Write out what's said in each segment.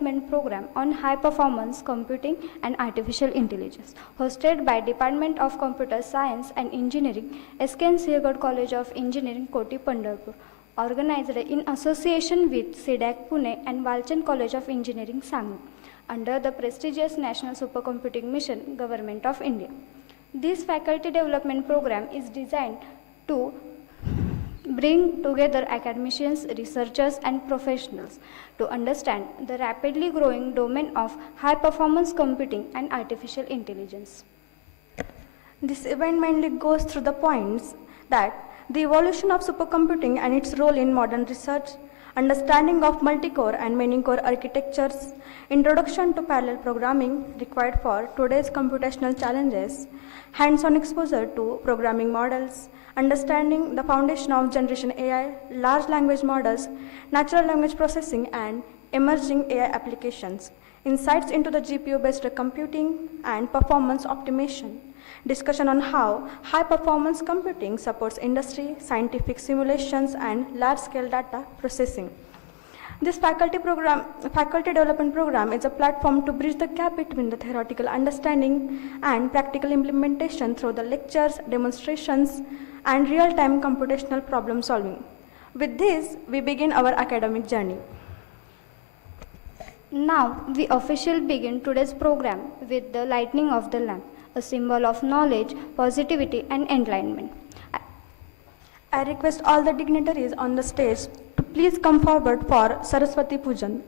Development Program on High Performance Computing and Artificial Intelligence, hosted by Department of Computer Science and Engineering, SKNSCOE College of Engineering, Korti, Pandharpur, organized in association with CDAC Pune and Walchand College of Engineering, Sangli, under the prestigious National Supercomputing Mission, Government of India. This faculty development program is designed to bring together academicians, researchers, and professionals to understand the rapidly growing domain of high-performance computing and artificial intelligence. This event mainly goes through the points that the evolution of supercomputing and its role in modern research, understanding of multi-core and many-core architectures, introduction to parallel programming required for today's computational challenges, hands-on exposure to programming models, understanding the foundation of generation AI, large language models, natural language processing, and emerging AI applications, insights into the GPU-based computing and performance optimization, discussion on how high-performance computing supports industry, scientific simulations, and large-scale data processing. This faculty development program is a platform to bridge the gap between the theoretical understanding and practical implementation through the lectures, demonstrations, and real-time computational problem solving. With this, we begin our academic journey. Now, we officially begin today's program with the lighting of the lamp, a symbol of knowledge, positivity, and enlightenment. I request all the dignitaries on the stage to please come forward for Saraswati Pujan.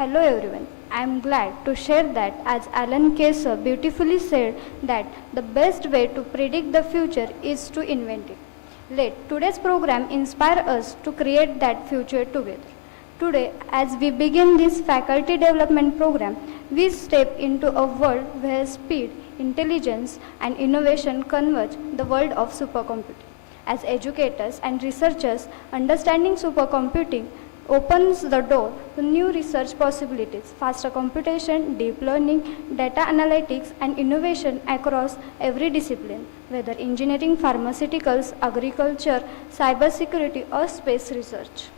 Hello everyone, I am glad to share that as Alan Kessler beautifully said that the best way to predict the future is to invent it. Let today's program inspire us to create that future together. Today, as we begin this faculty development program, we step into a world where speed, intelligence, and innovation converge the world of supercomputing. As educators and researchers, understanding supercomputing opens the door to new research possibilities, faster computation, deep learning, data analytics, and innovation across every discipline, whether engineering, pharmaceuticals, agriculture, cybersecurity, or space research.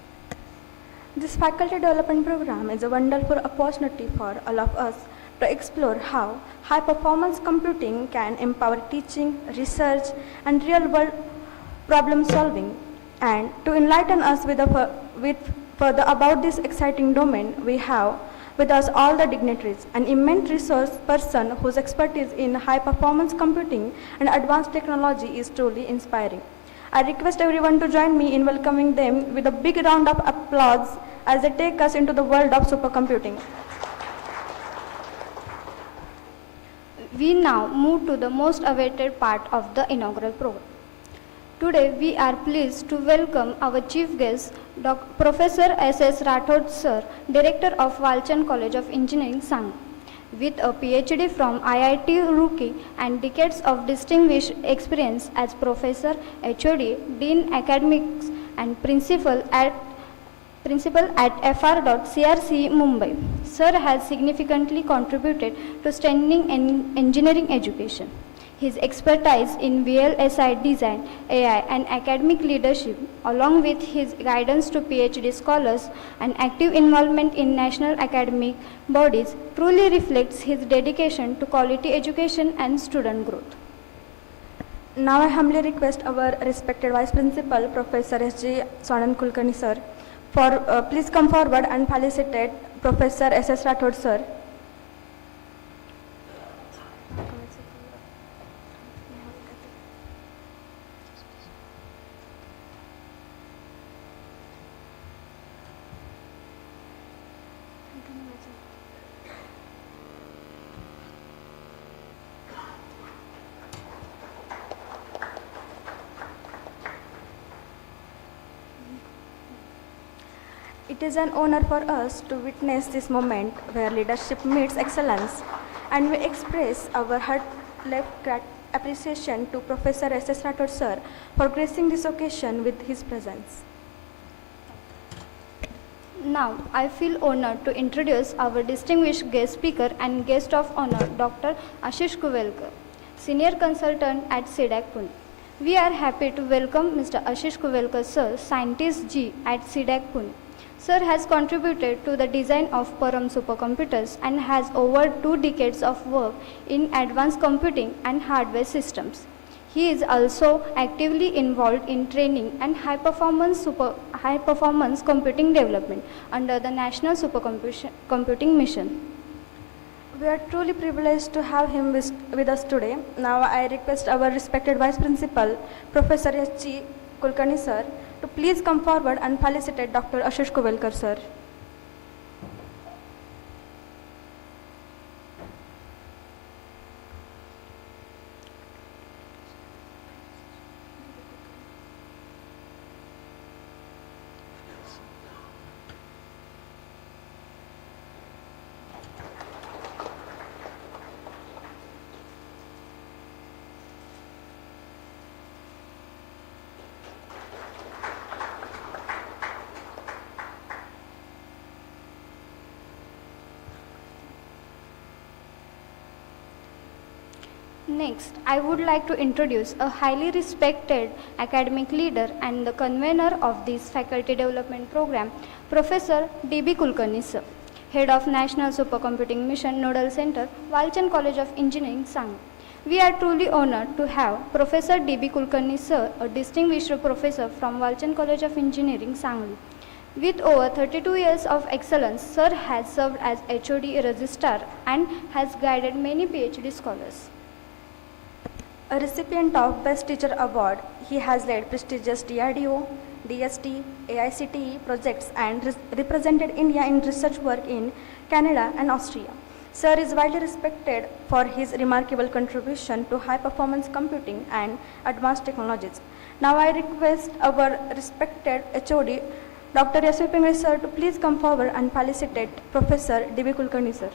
This faculty development program is a wonderful opportunity for all of us to explore how high-performance computing can empower teaching, research, and real-world problem solving. And to enlighten us further about this exciting domain, we have with us all the dignitaries, an immense resource person whose expertise in high-performance computing and advanced technology is truly inspiring. I request everyone to join me in welcoming them with a big round of applause as they take us into the world of supercomputing. We now move to the most awaited part of the inaugural program. Today, we are pleased to welcome our chief guest, Professor S.S. Rathod Sir, Director of Walchand College of Engineering, Sangli. With a PhD from IIT Roorkee and decades of distinguished experience as Professor, HOD, Dean Academics, and Principal at Principal at FR.CRC, Mumbai. Sir has significantly contributed to strengthening engineering education. His expertise in VLSI design, AI, and academic leadership, along with his guidance to PhD scholars and active involvement in national academic bodies, truly reflects his dedication to quality education and student growth. Now I humbly request our respected Vice Principal, Professor S.G. Sonand Kulkarni sir, for please come forward and felicitate Professor S.S. Rathod sir. It is an honor for us to witness this moment where leadership meets excellence, and we express our heartfelt appreciation to Professor S.S. Rathod sir for gracing this occasion with his presence. Now, I feel honored to introduce our distinguished guest speaker and guest of honor, Dr. Ashish Kuvelkar, Senior Consultant at CDAC Pune. We are happy to welcome Mr. Ashish Kuvelkar sir, Scientist G at CDAC Pune. Sir has contributed to the design of Param supercomputers and has over 2 decades of work in advanced computing and hardware systems. He is also actively involved in training and high-performance computing development under the National Supercomputing Mission. We are truly privileged to have him with us today. Now I request our respected Vice Principal, Professor S.G. Kulkarni sir, to please come forward and felicitate Dr. Ashish Kuvelkar sir. Next, I would like to introduce a highly respected academic leader and the convener of this faculty development program, Professor D.B. Kulkarni sir, Head of National Supercomputing Mission Nodal Center, Walchand College of Engineering, Sangli. We are truly honored to have Professor D.B. Kulkarni sir, a distinguished professor from Walchand College of Engineering, Sangli. With over 32 years of excellence, sir has served as HOD Registrar and has guided many PhD scholars. A recipient of Best Teacher Award, he has led prestigious DRDO, DST, AICTE projects and represented India in research work in Canada and Austria. Sir is widely respected for his remarkable contribution to high-performance computing and advanced technologies. Now I request our respected HOD, Dr. S.V. Pingre sir, to please come forward and felicitate Professor D.B. Kulkarni sir.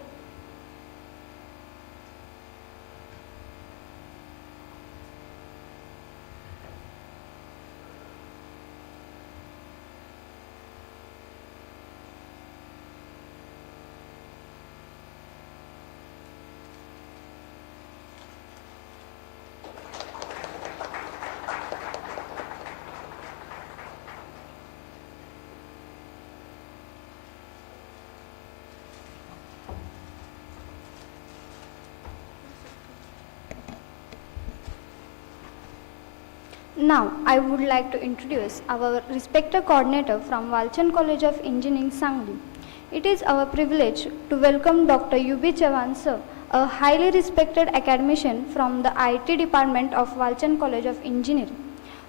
Now, I would like to introduce our respected coordinator from Walchand College of Engineering, Sangli. It is our privilege to welcome Dr. U.B. Chavan sir, a highly respected academician from the IT department of Walchand College of Engineering.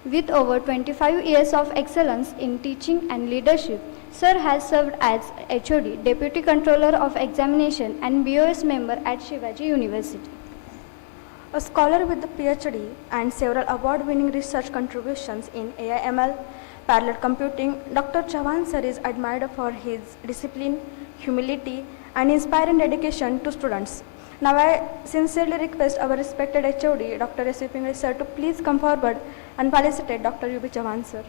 With over 25 years of excellence in teaching and leadership, sir has served as HOD, Deputy Controller of Examination and BOS member at Shivaji University. A scholar with a PhD and several award-winning research contributions in AI/ML, parallel computing, Dr. Chavan sir is admired for his discipline, humility, and inspiring dedication to students. Now I sincerely request our respected HOD, Dr. S.V. Pingre sir, to please come forward and felicitate Dr. U.B. Chavan sir.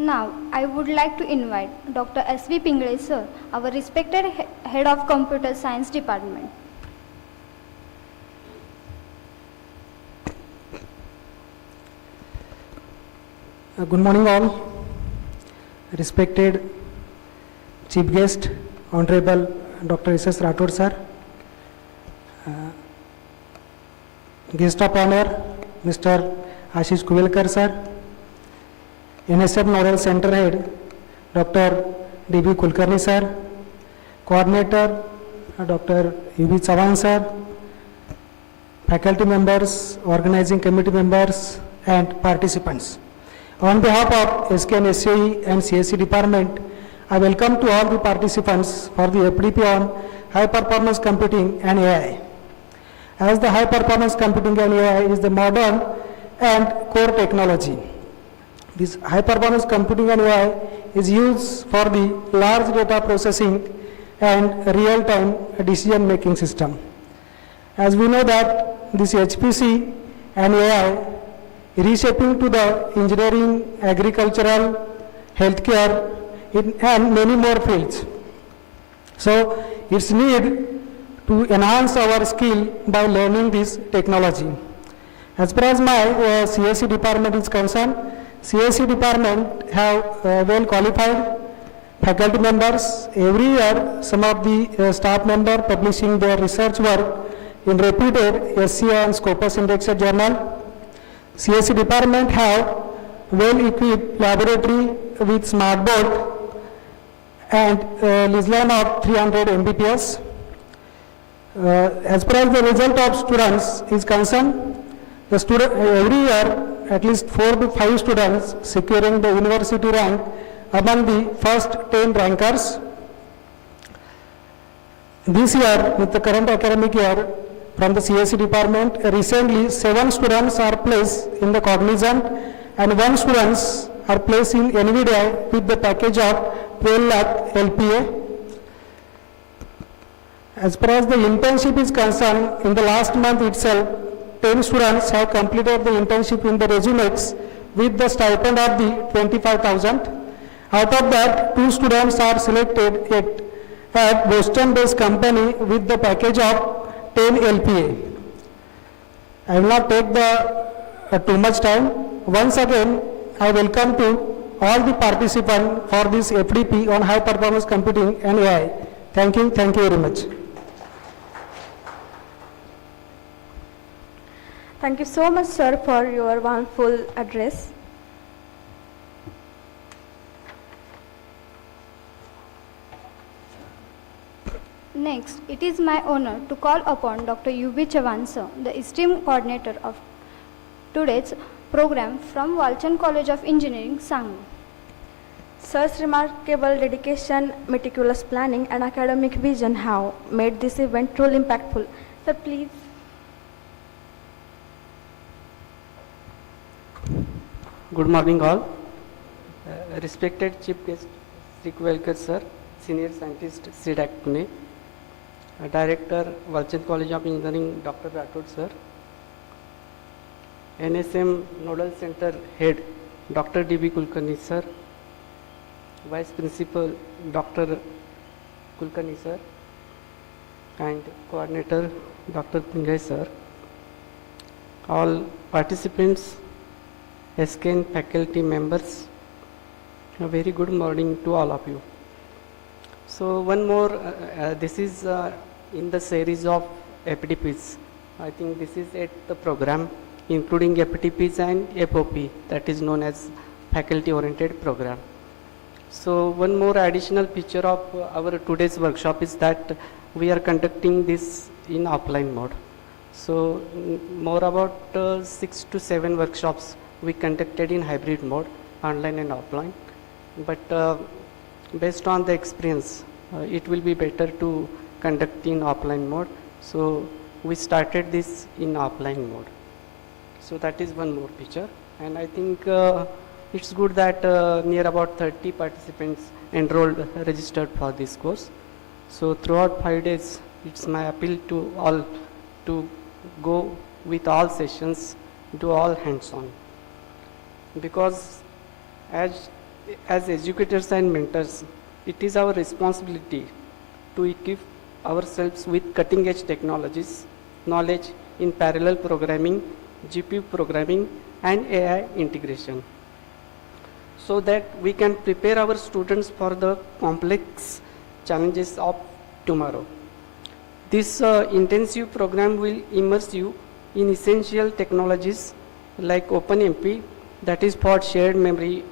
Now, I would like to invite Dr. S.V. Pingle sir, our respected head of Computer Science Department. Good morning all. Respected Chief Guest, Honorable Dr. S.S. Rathod sir, Guest of Honor, Mr. Ashish Kuvelkar sir, NSM Nodal Center Head, Dr. D.B. Kulkarni sir, Coordinator, Dr. U.B. Chavan sir, faculty members, organizing committee members, and participants. On behalf of SKNSCOE and CSE department, I welcome to all the participants for the FDP on high performance computing and AI. As the high performance computing and AI is the modern and core technology. This high performance computing and AI is used for the large data processing and real time decision making system. As we know that this HPC and AI reshaping to the engineering, agricultural, healthcare, and many more fields. So it's need to enhance our skill by learning this technology. As far as my CSE department is concerned, CSE department have well qualified faculty members. Every year, some of the staff members publishing their research work in reputed SCA and Scopus indexed journal. CSE department have well-equipped laboratory with smart board and Lislan of 300 Mbps. As far as the result of students is concerned, the student every year at least 4 to 5 students securing the university rank among the first 10 rankers. This year, with the current academic year, from the CSE department, recently 7 students are placed in the Cognizant and 1 students are placed in NVIDIA with the package of 12 lakh LPA. As far as the internship is concerned, in the last month itself, 10 students have completed the internship in the Resumex with the stipend of the 25,000. Out of that, 2 students are selected at Boston-based company with the package of 10 LPA. I will not take too much time. Once again, I welcome to all the participants for this FDP on high performance computing and AI. Thank you very much. Thank you so much, sir, for your wonderful address. Next, it is my honor to call upon Dr. U.B. Chavan sir, the esteemed coordinator of today's program from Walchand College of Engineering, Sangli. Sir's remarkable dedication, meticulous planning, and academic vision have made this event truly impactful. Sir, please. Good morning all. Respected Chief Guest Sri Kuvelkar sir, Senior Scientist CDAC Pune, Director Walchand College of Engineering Dr. Rathod sir, NSM Nodal Center Head Dr. D.B. Kulkarni sir, Vice Principal Dr. Kulkarni sir, and Coordinator Dr. Pingle sir, all participants, SKN faculty members, a very good morning to all of you. So one more, this is in the series of FDPs. I think this is at the program including FDPs and FOP, that is known as faculty oriented program. So one more additional feature of our today's workshop is that we are conducting this in offline mode. So more about 6 to 7 workshops we conducted in hybrid mode, online and offline. But based on the experience, it will be better to conduct in offline mode. So we started this in offline mode. So that is one more feature. And I think it's good that near about 30 participants enrolled, registered for this course. So throughout 5 days, it's my appeal to all to go with all sessions, do all hands-on. Because as As educators and mentors, it is our responsibility to equip ourselves with cutting-edge technologies, knowledge in parallel programming, GPU programming, and AI integration, so that we can prepare our students for the complex challenges of tomorrow. This intensive program will immerse you in essential technologies like OpenMP, that is for shared memory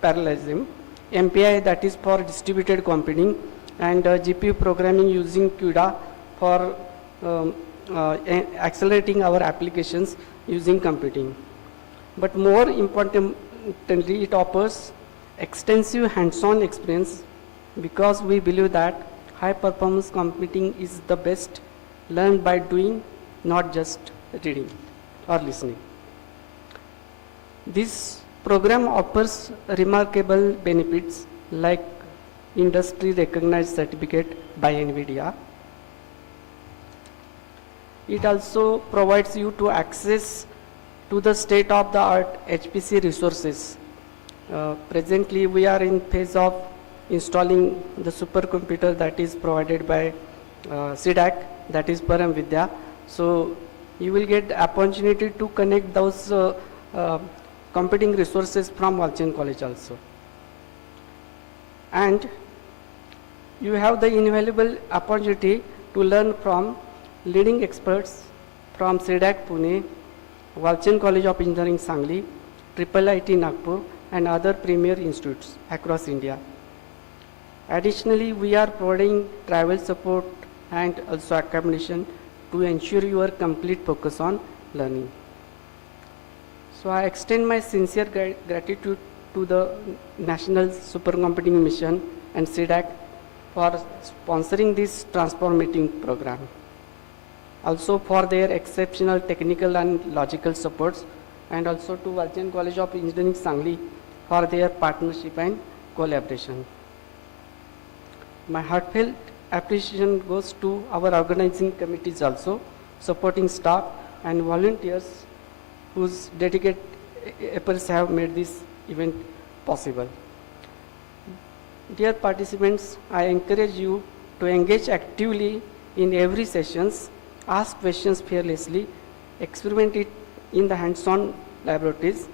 parallelism, MPI, that is for distributed computing, and GPU programming using CUDA for accelerating our applications using computing. But more importantly, it offers extensive hands-on experience, because we believe that high performance computing is the best learned by doing, not just reading or listening. This program offers remarkable benefits like industry recognized certificate by NVIDIA. It also provides you to access to the state-of-the-art HPC resources. Presently, we are in phase of installing the supercomputer that is provided by CDAC, that is Param Vidya. So you will get the opportunity to connect those computing resources from Walchand College also. And you have the invaluable opportunity to learn from leading experts from CDAC Pune, Walchand College of Engineering Sangli, IIIT Nagpur, and other premier institutes across India. Additionally, we are providing travel support and also accommodation to ensure your complete focus on learning. So I extend my sincere gratitude to the National Supercomputing Mission and CDAC for sponsoring this transformative program. Also for their exceptional technical and logical supports, and also to Walchand College of Engineering Sangli for their partnership and collaboration. My heartfelt appreciation goes to our organizing committees also, supporting staff and volunteers whose dedicated efforts have made this event possible. Dear participants, I encourage you to engage actively in every sessions, ask questions fearlessly, experiment it in the hands-on laboratories.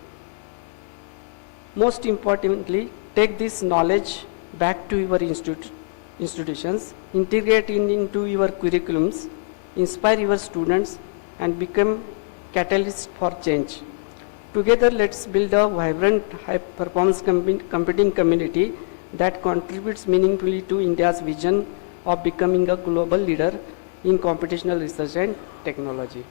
Most importantly, take this knowledge back to your institutions, integrate it into your curriculums, inspire your students, and become catalysts for change. Together, let's build a vibrant, high-performance computing community that contributes meaningfully to India's vision of becoming a global leader in computational research and technology.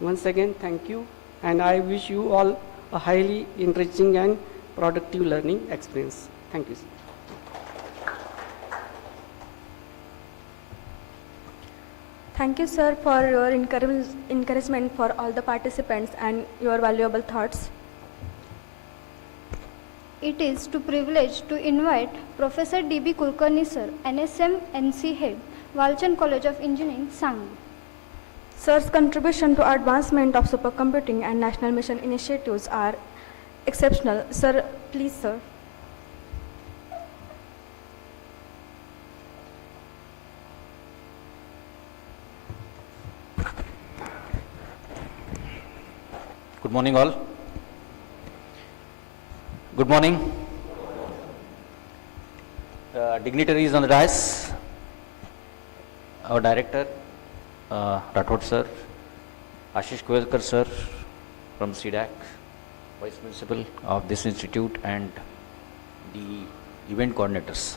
Once again, thank you, and I wish you all a highly enriching and productive learning experience. Thank you. Thank you, sir, for your encouragement for all the participants and your valuable thoughts. It is to privilege to invite Professor D.B. Kulkarni sir, NSM NC Head, Walchand College of Engineering, Sangli. Sir's contribution to advancement of supercomputing and national mission initiatives are exceptional. Sir, please, sir. Good morning, all. Good morning. Dignitaries on the dais, our director, Rathod sir, Ashish Koelkar sir from CDAC, vice principal of this institute, and the event coordinators.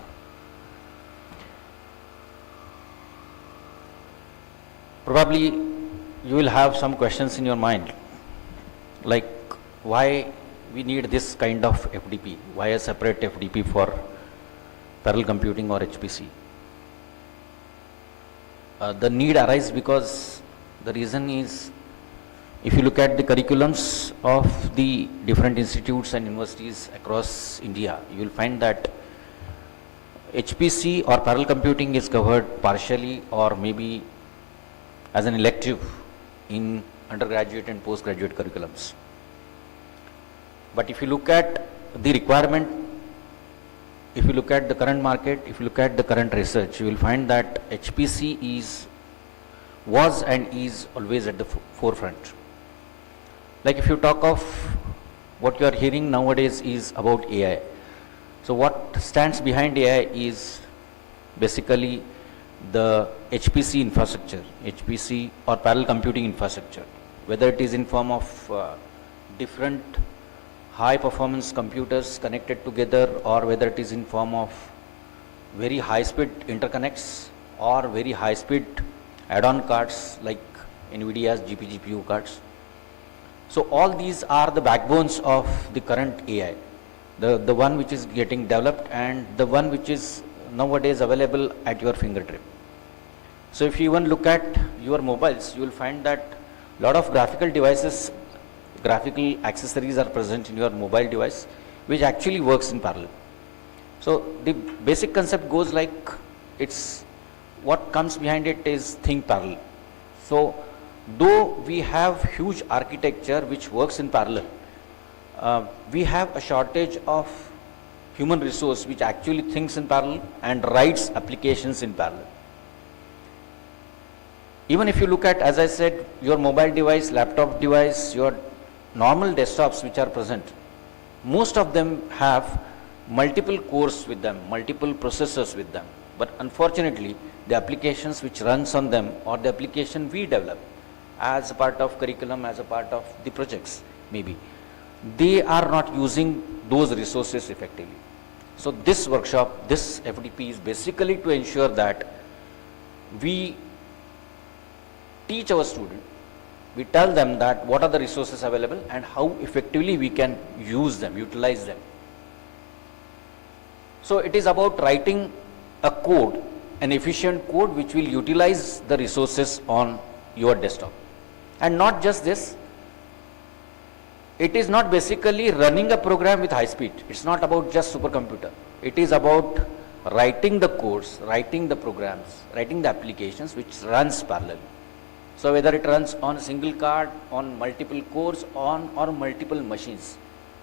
Probably you will have some questions in your mind, like why we need this kind of FDP, why a separate FDP for parallel computing or HPC. The need arises because the reason is, if you look at the curriculums of the different institutes and universities across India, you will find that HPC or parallel computing is covered partially or maybe as an elective in undergraduate and postgraduate curriculums. But if you look at the requirement if you look at the current market, if you look at the current research, you will find that HPC was and is always at the forefront. Like if you talk of what you are hearing nowadays is about AI. So what stands behind AI is basically the HPC infrastructure, HPC or parallel computing infrastructure, whether it is in form of different high performance computers connected together, or whether it is in form of very high speed interconnects or very high speed add-on cards like NVIDIA's GPU cards. So all these are the backbones of the current AI, the one which is getting developed and the one which is nowadays available at your fingertip. So if you even look at your mobiles, you will find that a lot of graphical devices, graphical accessories are present in your mobile device, which actually works in parallel. So the basic concept goes like, it's what comes behind it is think parallel. So though we have huge architecture which works in parallel, we have a shortage of human resource which actually thinks in parallel and writes applications in parallel. Even if you look at, as I said, your mobile device, laptop device, your normal desktops which are present, most of them have multiple cores with them, multiple processors with them. But unfortunately, the applications which runs on them, or the application we develop as a part of curriculum, as a part of the projects maybe, they are not using those resources effectively. So this workshop, this FDP is basically to ensure that we teach our student, we tell them that what are the resources available and how effectively we can use them, utilize them. So it is about writing a code, an efficient code which will utilize the resources on your desktop. And not just this, it is not basically running a program with high speed. It's not about just supercomputer. It is about writing the codes, writing the programs, writing the applications which runs parallel. So whether it runs on a single card, on multiple cores, or multiple machines,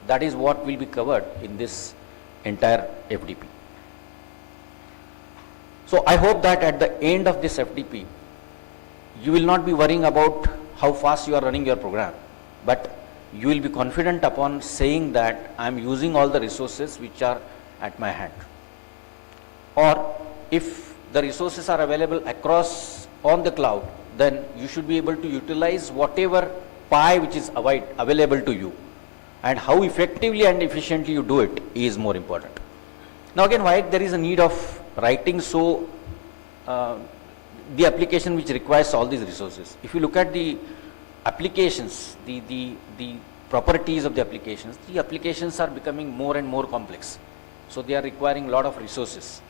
that is what will be covered in this entire FDP. So I hope that at the end of this FDP, you will not be worrying about how fast you are running your program, but you will be confident upon saying that I am using all the resources which are at my hand. Or if the resources are available across on the cloud, then you should be able to utilize whatever pie which is available to you, and how effectively and efficiently you do it is more important. Now again, why there is a need of writing the application which requires all these resources. If you look at the applications, the properties of the applications are becoming more and more complex. So they are requiring a lot of resources.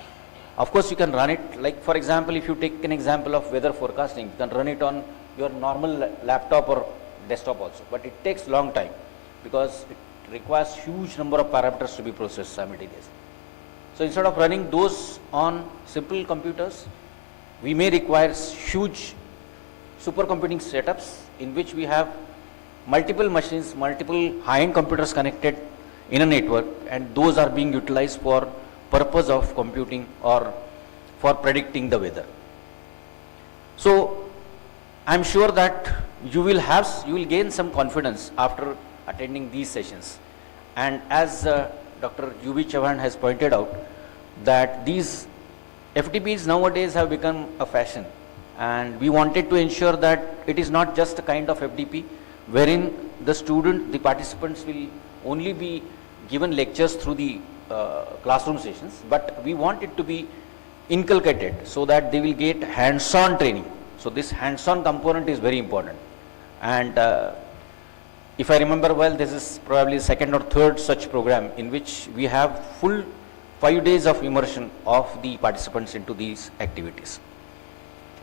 Of course, you can run it, like for example, if you take an example of weather forecasting, you can run it on your normal laptop or desktop also, but it takes long time because it requires huge number of parameters to be processed simultaneously. So instead of running those on simple computers, we may require huge supercomputing setups in which we have multiple machines, multiple high-end computers connected in a network, and those are being utilized for purpose of computing or for predicting the weather. So I am sure that you will gain some confidence after attending these sessions. And as Dr. UB Chauhan has pointed out, that these FTPs nowadays have become a fashion, and we wanted to ensure that it is not just a kind of FDP wherein the participants will only be given lectures through the classroom sessions, but we want it to be inculcated so that they will get hands-on training. So this hands-on component is very important. And if I remember well, this is probably second or third such program in which we have full 5 days of immersion of the participants into these activities.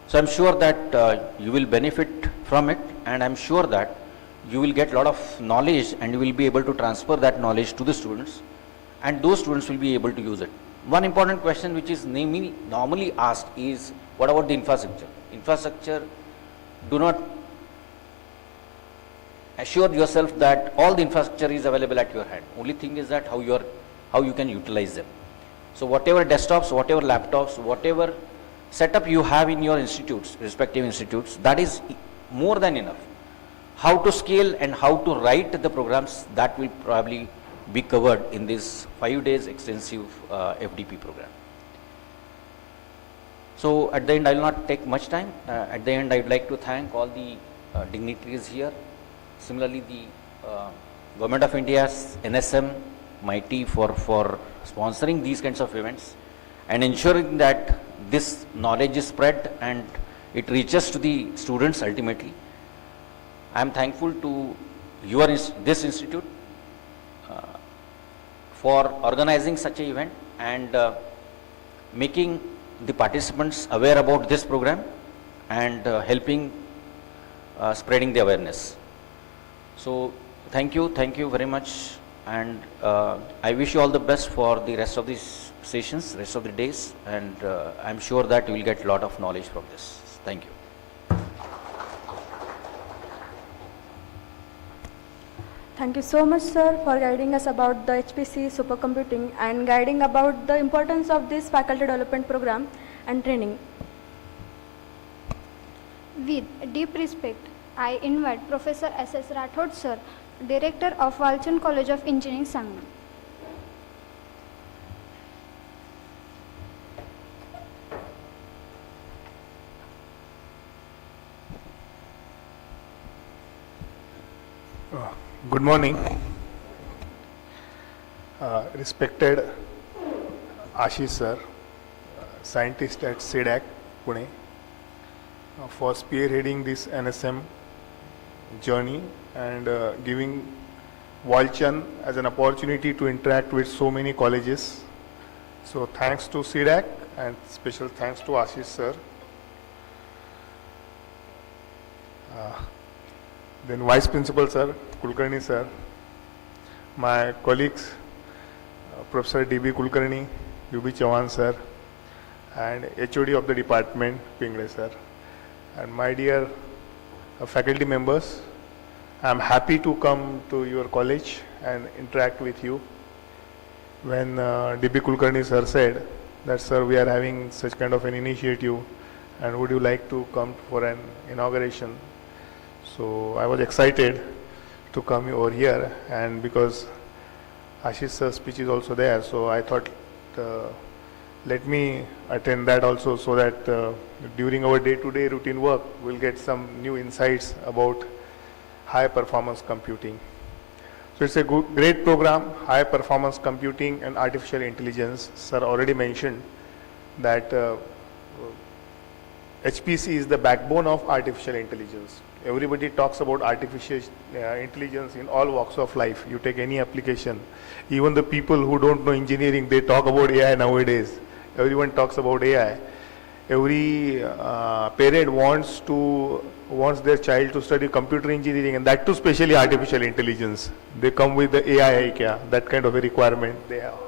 So I'm sure that you will benefit from it, and I'm sure that you will get a lot of knowledge and you will be able to transfer that knowledge to the students, and those students will be able to use it. One important question which is normally asked is, what about the infrastructure? Infrastructure, do not assure yourself that all the infrastructure is available at your hand. Only thing is that how you can utilize them. So whatever desktops, whatever laptops, whatever setup you have in your institutes, respective institutes, that is more than enough. How to scale and how to write the programs, that will probably be covered in this 5 days extensive FDP program. So at the end, I will not take much time. At the end, I would like to thank all the dignitaries here. Similarly, the Government of India's NSM, MIT for sponsoring these kinds of events and ensuring that this knowledge is spread and it reaches to the students ultimately. I am thankful to this institute for organizing such an event and making the participants aware about this program and helping spreading the awareness. So thank you very much, and I wish you all the best for the rest of these sessions, rest of the days, and I'm sure that you will get a lot of knowledge from this. Thank you. Thank you so much, sir, for guiding us about the HPC supercomputing and guiding about the importance of this faculty development program and training. With deep respect, I invite Professor S.S. Rathod, sir, Director of Walchand College of Engineering, Sangam. Good morning. Respected Ashish sir, scientist at CDAC, Pune, for spearheading this NSM journey and giving Walchand as an opportunity to interact with so many colleges. So thanks to CDAC and special thanks to Ashish sir. Then Vice Principal sir, Kulkarni sir, my colleagues, Professor D.B. Kulkarni, U.B. Chavan sir, and HOD of the department, Pingre sir, and my dear faculty members, I am happy to come to your college and interact with you. When D.B. Kulkarni sir said that, sir, we are having such kind of an initiative and would you like to come for an inauguration? So I was excited to come over here, and because Ashish sir's speech is also there, so I thought let me attend that also, so that during our day-to-day routine work we'll get some new insights about high performance computing. So it's a great program, high performance computing and artificial intelligence. Sir already mentioned that HPC is the backbone of artificial intelligence. Everybody talks about artificial intelligence in all walks of life. You take any application, even the people who don't know engineering, they talk about AI nowadays. Everyone talks about AI. Every parent wants their child to study computer engineering, and that too specially artificial intelligence. They come with the AI kya, that kind of a requirement they have.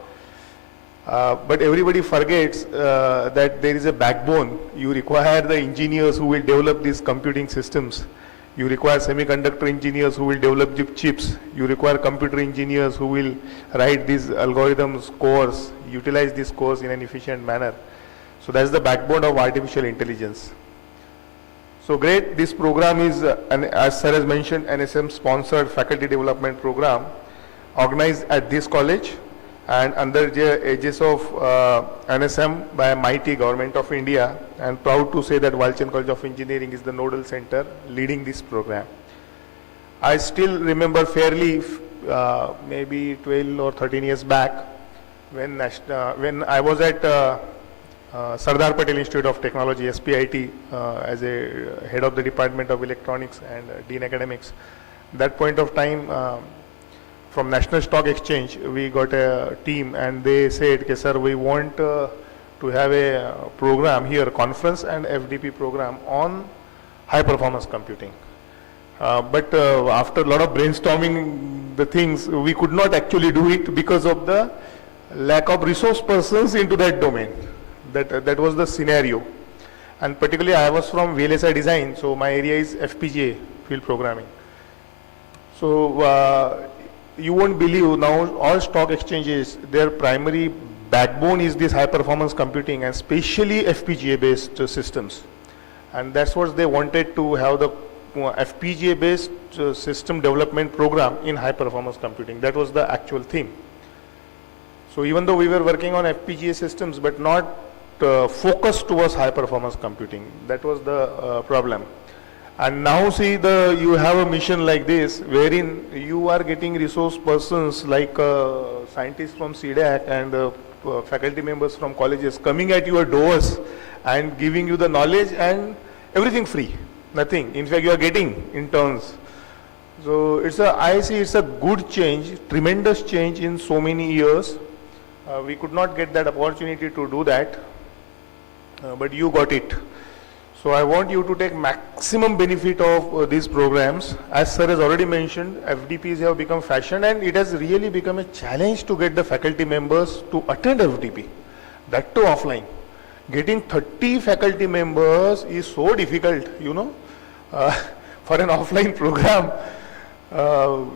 But everybody forgets that there is a backbone. You require the engineers who will develop these computing systems. You require semiconductor engineers who will develop chips. You require computer engineers who will write these algorithms, cores, utilize these cores in an efficient manner. So that's the backbone of artificial intelligence. So great, this program is, as sir has mentioned, NSM sponsored faculty development program organized at this college and under the aegis of NSM by MIT, Government of India, and proud to say that Walchand College of Engineering is the nodal center leading this program. I still remember fairly, maybe 12 or 13 years back, when I was at Sardar Patel Institute of Technology, SPIT, as a head of the Department of Electronics and Dean Academics. That point of time, from National Stock Exchange, we got a team and they said, okay, sir, we want to have a program here, conference and FDP program on high performance computing. But after a lot of brainstorming the things, we could not actually do it because of the lack of resource persons into that domain. That was the scenario. And particularly I was from VLSI design, so my area is FPGA, field programming. So you won't believe now all stock exchanges, their primary backbone is this high performance computing and especially FPGA based systems. And that's what they wanted to have the FPGA based system development program in high performance computing. That was the actual theme. So even though we were working on FPGA systems but not focused towards high performance computing, that was the problem. And now see, you have a mission like this wherein you are getting resource persons like scientists from CDAC and faculty members from colleges coming at your doors and giving you the knowledge and everything free, nothing. In fact, you are getting interns. So I see it's a good change, tremendous change in so many years. We could not get that opportunity to do that, but you got it. So I want you to take maximum benefit of these programs. As sir has already mentioned, FDPs have become fashion and it has really become a challenge to get the faculty members to attend FDP, that too offline. Getting 30 faculty members is so difficult, you know, for an offline program.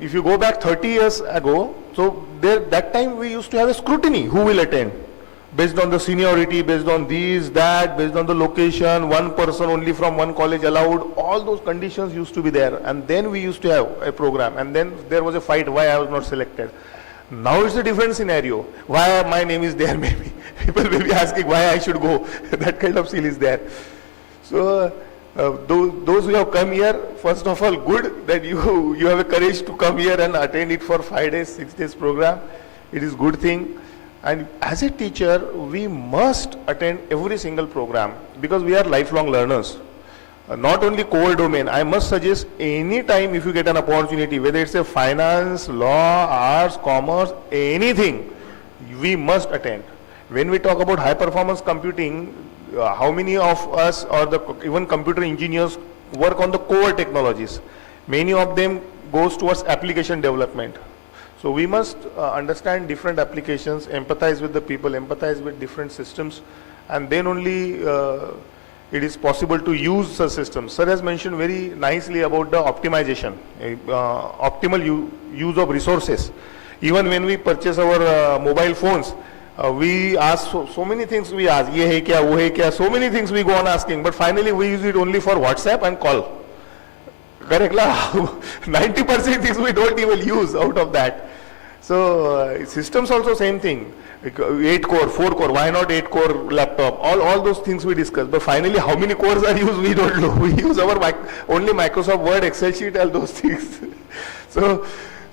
If you go back 30 years ago, so that time we used to have a scrutiny, who will attend? Based on the seniority, based on this, that, based on the location, one person only from one college allowed, all those conditions used to be there. And then we used to have a program and then there was a fight why I was not selected. Now it's a different scenario. Why my name is there maybe. People may be asking why I should go. That kind of seal is there. So those who have come here, first of all, good that you have a courage to come here and attend it for 5 days, 6 days program. It is good thing. And as a teacher, we must attend every single program because we are lifelong learners. Not only core domain, I must suggest any time if you get an opportunity, whether it's a finance, law, arts, commerce, anything, we must attend. When we talk about high performance computing, how many of us or even computer engineers work on the core technologies? Many of them goes towards application development. So we must understand different applications, empathize with the people, empathize with different systems, and then only it is possible to use the system. Sir has mentioned very nicely about the optimization, optimal use of resources. Even when we purchase our mobile phones, we ask so many things we ask, ye hai kya, wo hai kya, so many things we go on asking, but finally we use it only for WhatsApp and call. Correct la? 90% things we don't even use out of that. So systems also same thing. 8 core, 4 core, why not 8 core laptop? All those things we discuss. But finally how many cores are used we don't know. We use our only Microsoft Word, Excel sheet, all those things. So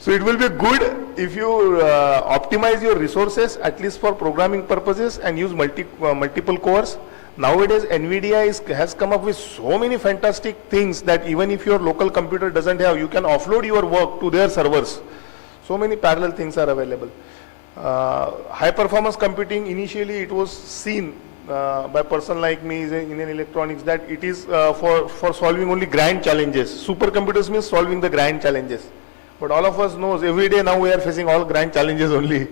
it will be good if you optimize your resources at least for programming purposes and use multiple cores. Nowadays, NVIDIA has come up with so many fantastic things that even if your local computer doesn't have, you can offload your work to their servers. So many parallel things are available. High performance computing, initially it was seen by a person like me in electronics that it is for solving only grand challenges. Supercomputers means solving the grand challenges. But all of us knows every day now we are facing all grand challenges only.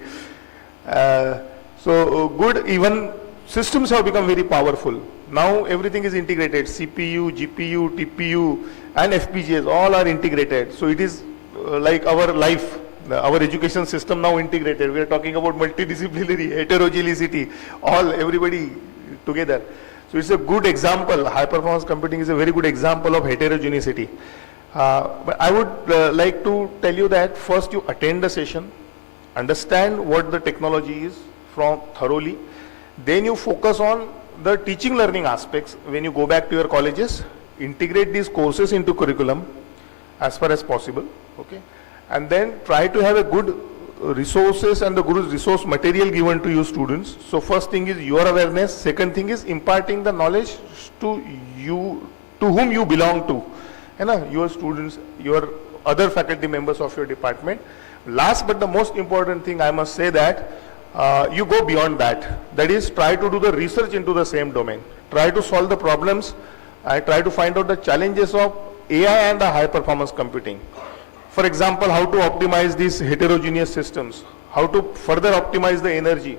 So good, even systems have become very powerful. Now everything is integrated, CPU, GPU, TPU and FPGAs all are integrated. So it is like our life, our education system now integrated. We are talking about multidisciplinary, heterogeneity, everybody together. So it's a good example. High performance computing is a very good example of heterogeneity. But I would like to tell you that first you attend the session, understand what the technology is thoroughly. Then you focus on the teaching learning aspects. When you go back to your colleges, integrate these courses into curriculum as far as possible, okay? And then try to have a good resources and the good resource material given to you students. So first thing is your awareness. Second thing is imparting the knowledge to you, to whom you belong to. Your students, your other faculty members of your department. Last but the most important thing, I must say that you go beyond that. That is, try to do the research into the same domain. Try to solve the problems. I try to find out the challenges of AI and the high performance computing. For example, how to optimize these heterogeneous systems, how to further optimize the energy,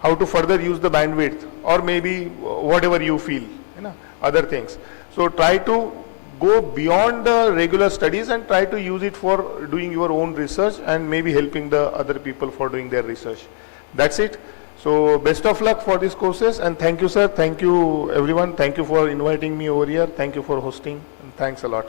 how to further use the bandwidth, or maybe whatever you feel, other things. So try to go beyond the regular studies and try to use it for doing your own research and maybe helping the other people for doing their research. That's it. So best of luck for these courses, and thank you, sir. Thank you, everyone. Thank you for inviting me over here. Thank you for hosting, and thanks a lot.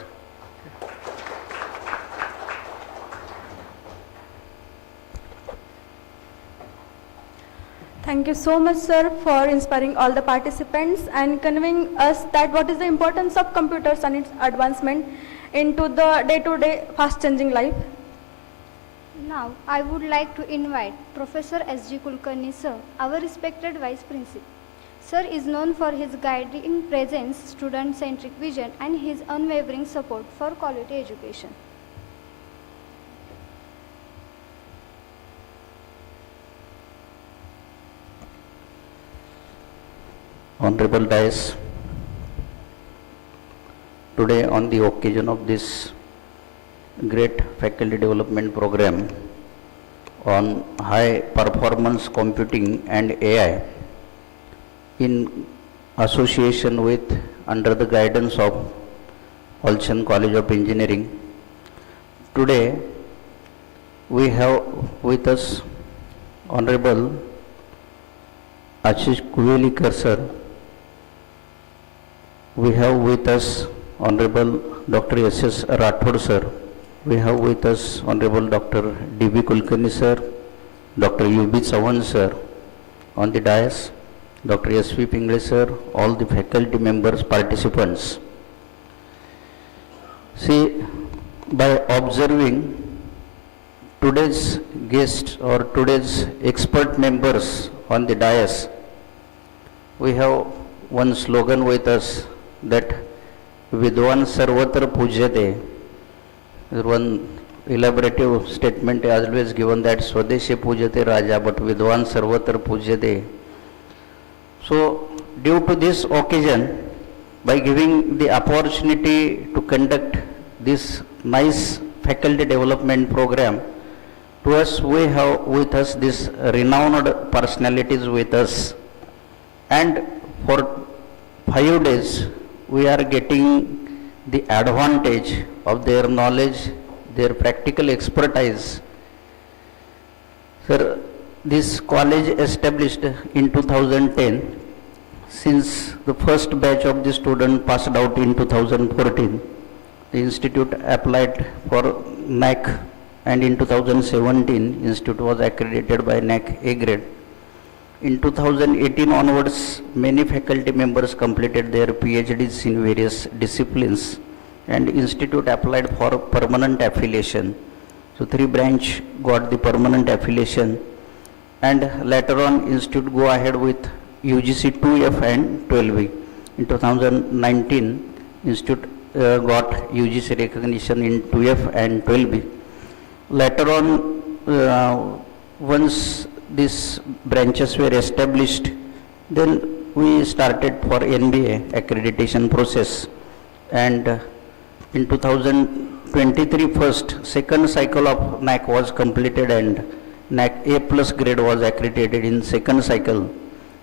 Thank you so much, sir, for inspiring all the participants and conveying us that what is the importance of computers and its advancement into the day-to-day fast-changing life. Now, I would like to invite Professor S.G. Kulkarni, sir, our respected Vice Principal. Sir is known for his guiding presence, student-centric vision, and his unwavering support for quality education. Honorable Dais, today on the occasion of this great faculty development program on high performance computing and AI in association with under the guidance of Olsen College of Engineering, today we have with us Honorable Ashish Kuvelikar sir. We have with us Honorable Dr. S.S. Rathod sir. We have with us Honorable Dr. D.B. Kulkarni sir, Dr. U.B. Chavan sir. On the dais, Dr. S.V. Pingle sir, all the faculty members, participants. See, by observing today's guests or today's expert members on the dais, we have one slogan with us that Vidwan Sarvatra Pujyate. One elaborative statement is always given that Swadeshi Pujyate Raja, but Vidwan Sarvatra Pujyate. So, due to this occasion, by giving the opportunity to conduct this nice faculty development program, to us we have with us these renowned personalities with us. And for 5 days, we are getting the advantage of their knowledge, their practical expertise. Sir, this college established in 2010, since the first batch of the student passed out in 2014, the institute applied for NAC, and in 2017, institute was accredited by NAC A grade. In 2018 onwards, many faculty members completed their PhDs in various disciplines, and institute applied for permanent affiliation. So 3 branch got the permanent affiliation, and later on institute go ahead with UGC 2F and 12B. In 2019, institute got UGC recognition in 2F and 12B. Later on, once these branches were established, then we started for NBA accreditation process, and in 2023 second cycle of NAC was completed, and NAC A plus grade was accredited in second cycle,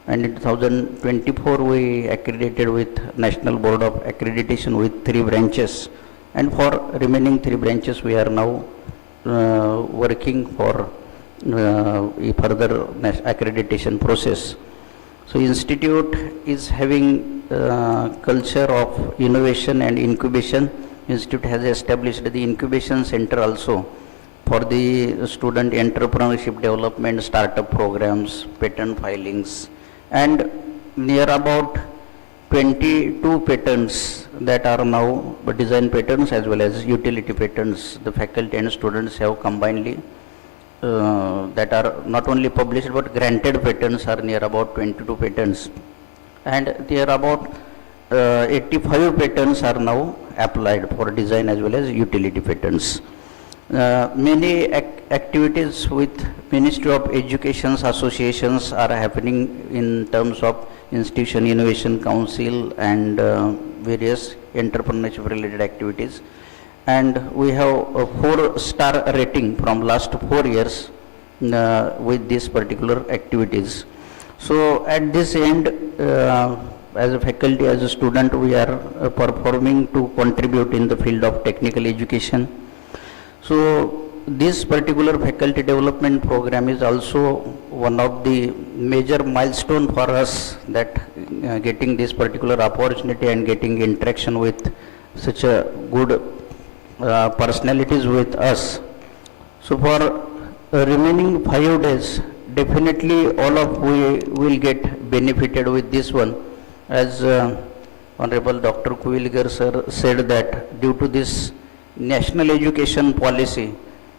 and in 2024 we accredited with National Board of Accreditation with 3 branches, and for remaining 3 branches we are now working for a further accreditation process. So institute is having culture of innovation and incubation. Institute has established the incubation center also for the student entrepreneurship development, startup programs, patent filings, and near about 22 patents that are now design patents as well as utility patents. The faculty and students have combinedly that are not only published but granted patents are near about 22 patents, and there are about 85 patents are now applied for design as well as utility patents. Many activities with Ministry of Education's associations are happening in terms of Institution Innovation Council and various entrepreneurship related activities. And we have a 4-star rating from last 4 years with these particular activities. So at this end, as a faculty, as a student, we are performing to contribute in the field of technical education. So this particular faculty development program is also one of the major milestone for us, that getting this particular opportunity and getting interaction with such a good personalities with us. So for remaining 5 days, definitely all of we will get benefited with this one. As Honorable Dr. Kuvilkar sir said that due to this national education policy,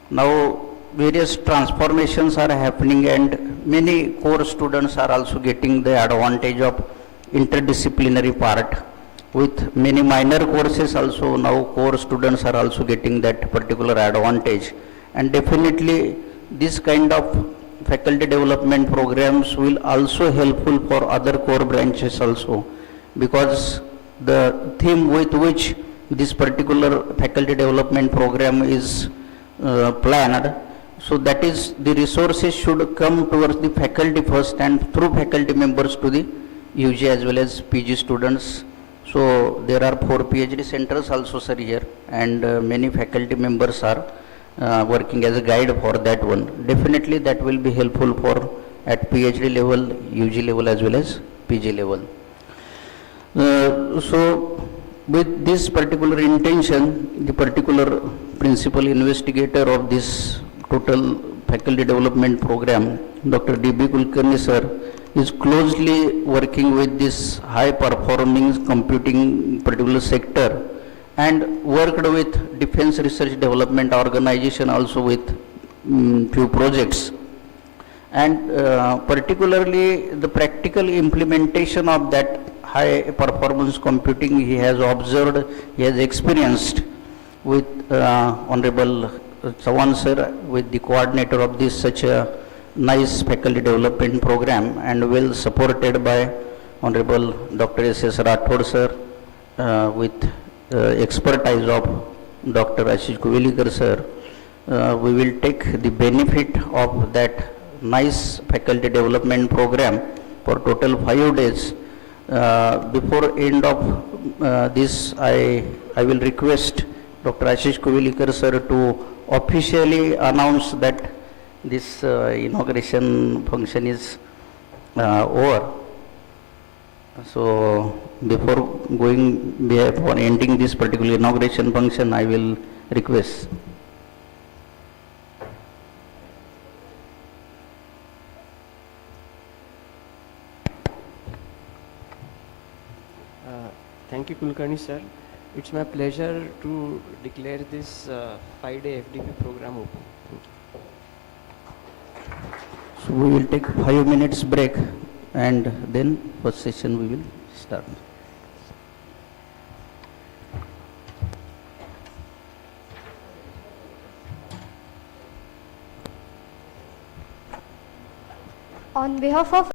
now various transformations are happening and many core students are also getting the advantage of interdisciplinary part. With many minor courses also, now core students are also getting that particular advantage. And definitely this kind of faculty development programs will also helpful for other core branches also, because the theme with which this particular faculty development program is planned, so that is the resources should come towards the faculty first and through faculty members to the UG as well as PG students. So there are 4 PhD centers also sir here, and many faculty members are working as a guide for that one. Definitely that will be helpful for at PhD level, UG level as well as PG level. So with this particular intention, the particular principal investigator of this total faculty development program, Dr. D.B. Kulkarni sir, is closely working with this high performing computing particular sector, and worked with Defense Research Development Organization also with few projects. And particularly the practical implementation of that high performance computing he has observed, he has experienced with Honorable Chavan sir, with the coordinator of this such a nice faculty development program, and well supported by Honorable Dr. S.S. Rathod sir, with expertise of Dr. Ashish Kuvilkar sir. We will take the benefit of that nice faculty development program for total 5 days. Before end of this, I will request Dr. Ashish Kuvilkar sir to officially announce that this inauguration function is over. So before ending this particular inauguration function, I will request. Thank you, Kulkarni sir. It's my pleasure to declare this 5-day FDP program open. So we will take 5 minutes break, and then first session we will start. On behalf of